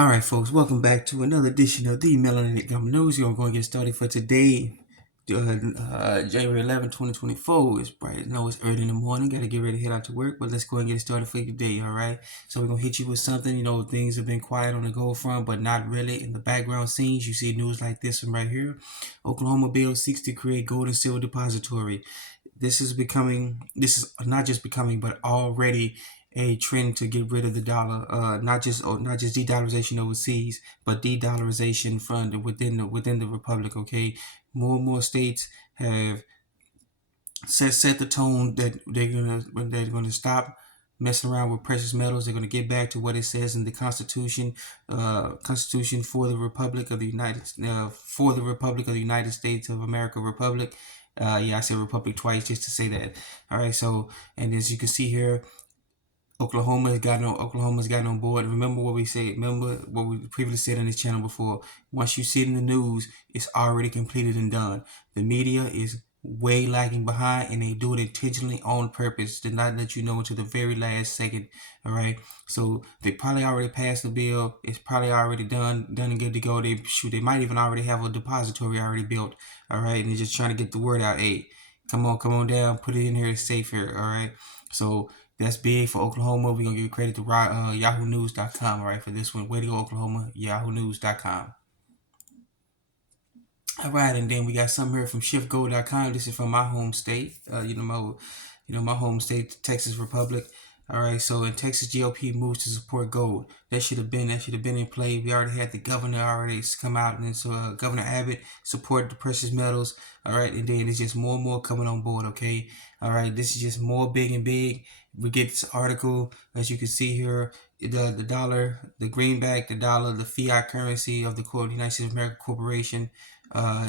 Alright, folks, welcome back to another edition of the Melanin Gum News. We're going to get started for today, January 11, 2024. It's bright. I know it's early in the morning. Got to get ready to head out to work, but let's go and get it started for today, alright? So, we're going to hit you with something. Things have been quiet on the go front, but not really. In the background scenes, you see news like this one right here. Oklahoma bill seeks to create gold and silver depository. This is not just becoming, but already a trend to get rid of the dollar. Not just de-dollarization overseas, but de-dollarization from within the republic. Okay, more and more states have set the tone that they're gonna stop messing around with precious metals. They're gonna get back to what it says in the Constitution, Constitution for the Republic of the United States of America, Republic. Yeah, I said Republic twice just to say that. All right, so and as you can see here, Oklahoma's gotten on board. Remember what we said. Remember what we previously said on this channel before. Once you see it in the news, it's already completed and done. The media is way lagging behind, and they do it intentionally on purpose to not let you know until the very last second. All right. So they probably already passed the bill. It's probably already done and good to go. They might even already have a depository already built. All right, and they're just trying to get the word out. Hey, come on down. Put it in here. It's safe here. All right. So that's big for Oklahoma. We're going to give credit to YahooNews.com, all right, for this one. Way to go, Oklahoma, YahooNews.com. All right, and then we got something here from ShiftGold.com. This is from my home state, my home state, Texas Republic. All right, so in Texas, GOP moves to support gold. That should have been in play. We already had the governor already come out, and so Governor Abbott supported the precious metals. All right, and then it's just more and more coming on board. Okay, all right, this is just more big and big. We get this article, as you can see here, the dollar, the greenback, the dollar, the fiat currency of the United States of America Corporation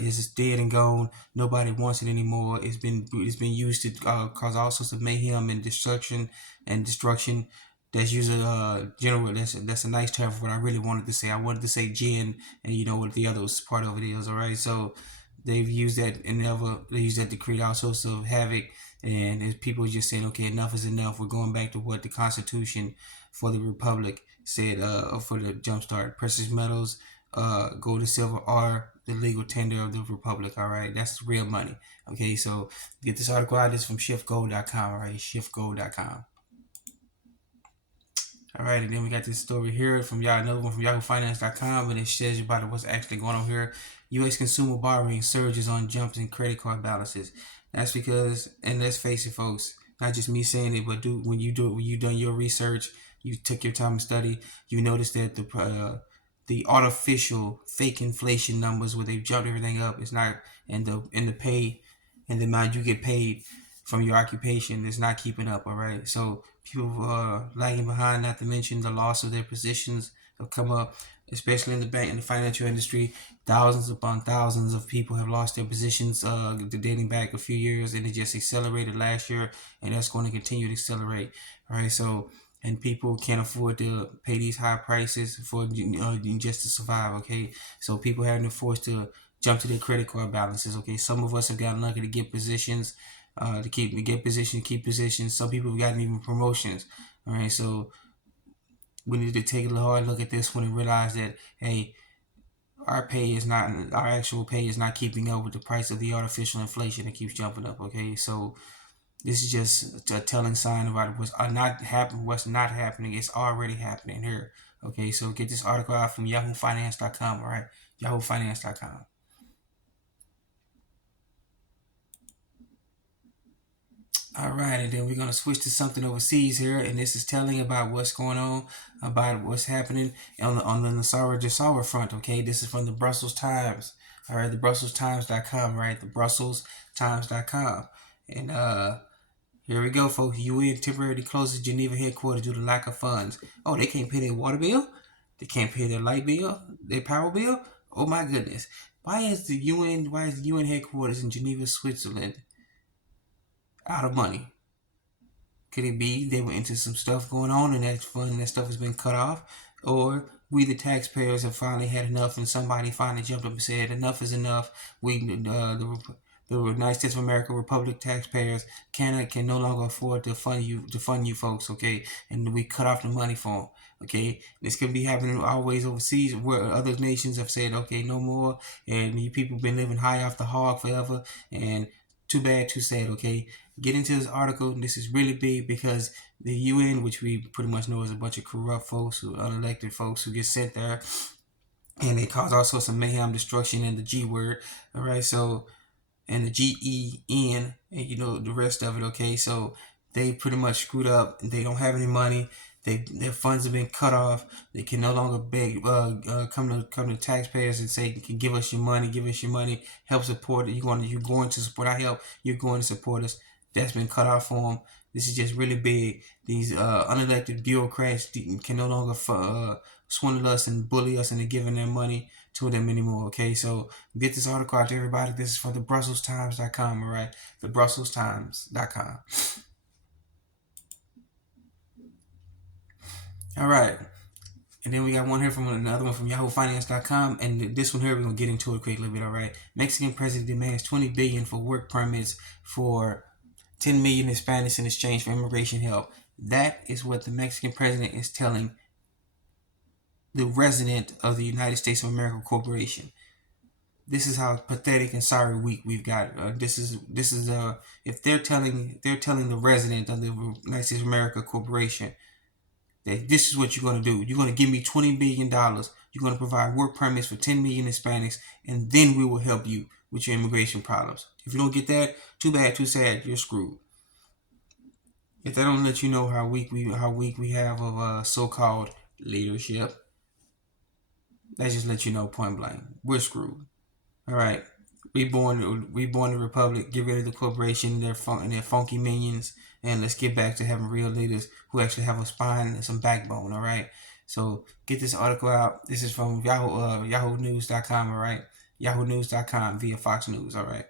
is dead and gone. Nobody wants it anymore. It's been used to cause all sorts of mayhem and destruction. That's usually general. That's a nice term for what I really wanted to say. I wanted to say gin, and you know what the other part of it is. All right, so they've used that they use that to create all sorts of havoc, and people are just saying, okay, enough is enough. We're going back to what the Constitution for the Republic said for the jumpstart. Precious metals, gold and silver are the legal tender of the Republic. All right, that's real money. Okay, so get this article out. This from ShiftGold.com. All right, ShiftGold.com. All right, and then we got this story here from another one from YahooFinance.com, and it says about what's actually going on here. U.S. consumer borrowing surges on jumps in credit card balances. That's because, and let's face it, folks, not just me saying it, but when you done your research, you took your time to study, you notice that the artificial fake inflation numbers where they've jumped everything up is not, and the pay and the amount you get paid from your occupation is not keeping up. All right, so people are lagging behind. Not to mention the loss of their positions have come up, especially in the bank and the financial industry. Thousands upon thousands of people have lost their positions dating back a few years, and it just accelerated last year, and that's going to continue to accelerate. All right, so and people can't afford to pay these high prices for just to survive. Okay, so people having to force to jump to their credit card balances. Okay, some of us have gotten lucky to get positions, keep positions. Some people have gotten even promotions. All right, so we need to take a hard look at this one and realize that, hey, our actual pay is not keeping up with the price of the artificial inflation that keeps jumping up. Okay, so this is just a telling sign about what's not happening. It's already happening here. Okay, so get this article out from YahooFinance.com. All right, YahooFinance.com. All right, and then we're going to switch to something overseas here, and this is telling about what's going on, about what's happening on the Nasara Jasara front. Okay, this is from the Brussels Times. All right, the BrusselsTimes.com. Right, the BrusselsTimes.com, and here we go, folks. UN temporarily closes Geneva headquarters due to lack of funds. Oh, they can't pay their water bill. They can't pay their light bill, their power bill. Oh my goodness, why is the UN headquarters in Geneva, Switzerland, out of money? Could it be they were into some stuff going on and that stuff has been cut off? Or we, the taxpayers, have finally had enough and somebody finally jumped up and said, enough is enough. the United States of America Republic taxpayers can no longer afford to fund you folks, okay? And we cut off the money for them, okay? This could be happening always overseas where other nations have said, okay, no more, and you people been living high off the hog forever, and too bad, too sad, okay? Get into this article. This is really big because the UN, which we pretty much know is a bunch of corrupt folks, who unelected folks who get sent there, and they cause all sorts of mayhem, destruction, and the G word. All right, so and the GEN, and you know the rest of it. Okay, so they pretty much screwed up. They don't have any money. Their funds have been cut off. They can no longer beg, come to taxpayers and say, "Give us your money, give us your money, help support it." You're going to support our help. You're going to support us. That's been cut off for them. This is just really big. These unelected bureaucrats can no longer swindle us and bully us into giving their money to them anymore. Okay, so get this article out to everybody. This is for the BrusselsTimes.com. All right, the BrusselsTimes.com. All right. And then we got one here from another one from YahooFinance.com, and this one here we're gonna get into it quick a little bit. All right, Mexican president demands $20 billion for work permits for 10 million Hispanics in exchange for immigration help. That is what the Mexican president is telling the resident of the United States of America Corporation. This is how pathetic and sorry we've got. This is if they're telling the resident of the United States of America Corporation that this is what you're going to do. You're going to give me $20 billion. You're going to provide work permits for 10 million Hispanics, and then we will help you with your immigration problems. If you don't get that, too bad, too sad, you're screwed. If they don't let you know how weak we have of so-called leadership, that just let you know point blank, we're screwed. All right, we born the republic. Get rid of the corporation and their funky minions, and let's get back to having real leaders who actually have a spine and some backbone. All right, so get this article out. This is from YahooNews.com. All right, YahooNews.com via Fox News. All right.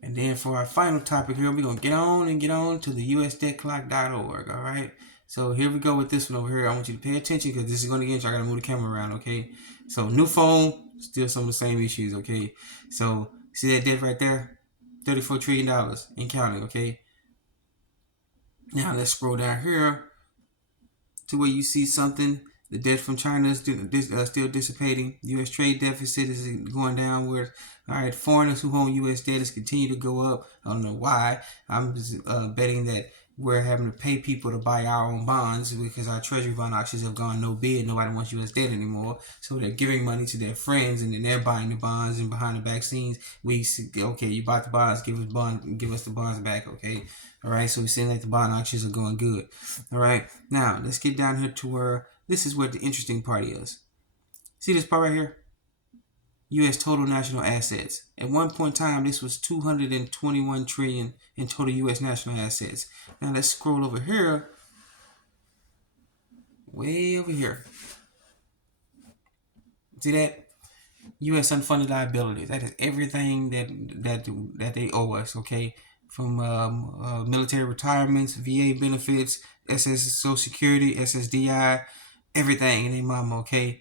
And then for our final topic here, we're going to get on to the USDebtClock.org, all right? So here we go with this one over here. I want you to pay attention because this is going to get you. I got to move the camera around, okay? So new phone, still some of the same issues, okay? So see that debt right there? $34 trillion in counting, okay? Now let's scroll down here to where you see something. The debt from China is still dissipating. U.S. trade deficit is going downward. All right, foreigners who own U.S. debt is continue to go up. I don't know why. I'm just betting that we're having to pay people to buy our own bonds because our treasury bond auctions have gone no bid. Nobody wants U.S. debt anymore. So they're giving money to their friends, and then they're buying the bonds. And behind the back scenes, we see, okay, you bought the bonds, give us the bonds back, okay? All right, so we're seeing like the bond auctions are going good. All right, now let's get down here to where this is where the interesting part is. See this part right here? U.S. total national assets. At one point in time, this was 221 trillion in total U.S. national assets. Now let's scroll over here, way over here. See that? U.S. unfunded liabilities. That is everything that they owe us. Okay, from military retirements, VA benefits, SS Social Security, SSDI, everything in their mama. Okay.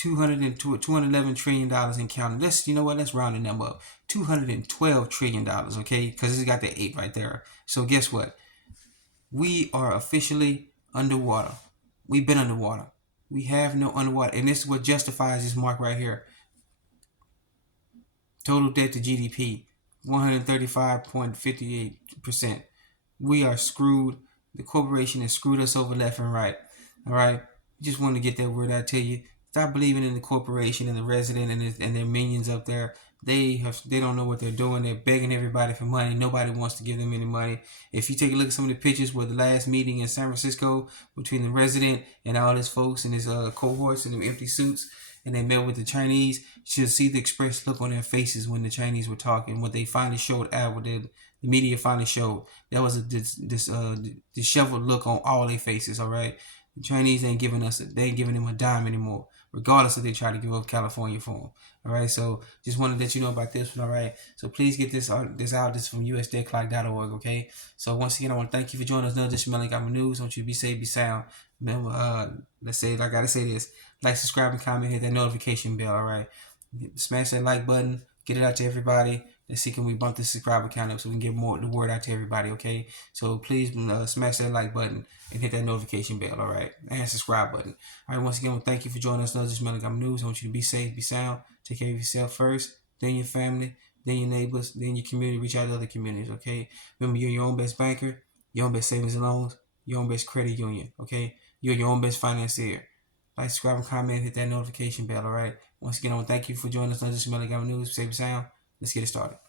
$211 trillion in counting. Let's round the number up. $212 trillion, okay? Because it's got the 8 right there. So guess what? We are officially underwater. We've been underwater. We have no underwater. And this is what justifies this mark right here. Total debt to GDP, 135.58%. We are screwed. The corporation has screwed us over left and right. All right? Just want to get that word out to you. Stop believing in the corporation and the resident and their minions up there. They don't know what they're doing. They're begging everybody for money. Nobody wants to give them any money. If you take a look at some of the pictures where the last meeting in San Francisco between the resident and all his folks and his cohorts in the empty suits, and they met with the Chinese, you should see the expressed look on their faces when the Chinese were talking. What they finally showed out, what the media finally showed, that was this disheveled look on all their faces. All right, the Chinese ain't giving them a dime anymore, regardless if they try to give up California for them. All right, so just wanted to let you know about this one. All right, so please get this out. This is from USDebtClock.org. Okay, so once again, I want to thank you for joining us. Another edition of Melly Got My News. I want you to be safe, be sound. Remember, I gotta say this: like, subscribe, and comment, hit that notification bell. All right. Smash that like button. Get it out to everybody. Let's see, can we bump the subscriber count up so we can get more the word out to everybody, okay? So please smash that like button and hit that notification bell, all right? And subscribe button. All right, once again, well, thank you for joining us on this Melogram News. I want you to be safe, be sound, take care of yourself first, then your family, then your neighbors, then your community. Reach out to other communities, okay? Remember, you're your own best banker, your own best savings and loans, your own best credit union, okay? You're your own best financier. Like, subscribe, and comment, hit that notification bell, all right? Once again, I want to thank you for joining us on this Melogram News. Safe and sound. Let's get it started.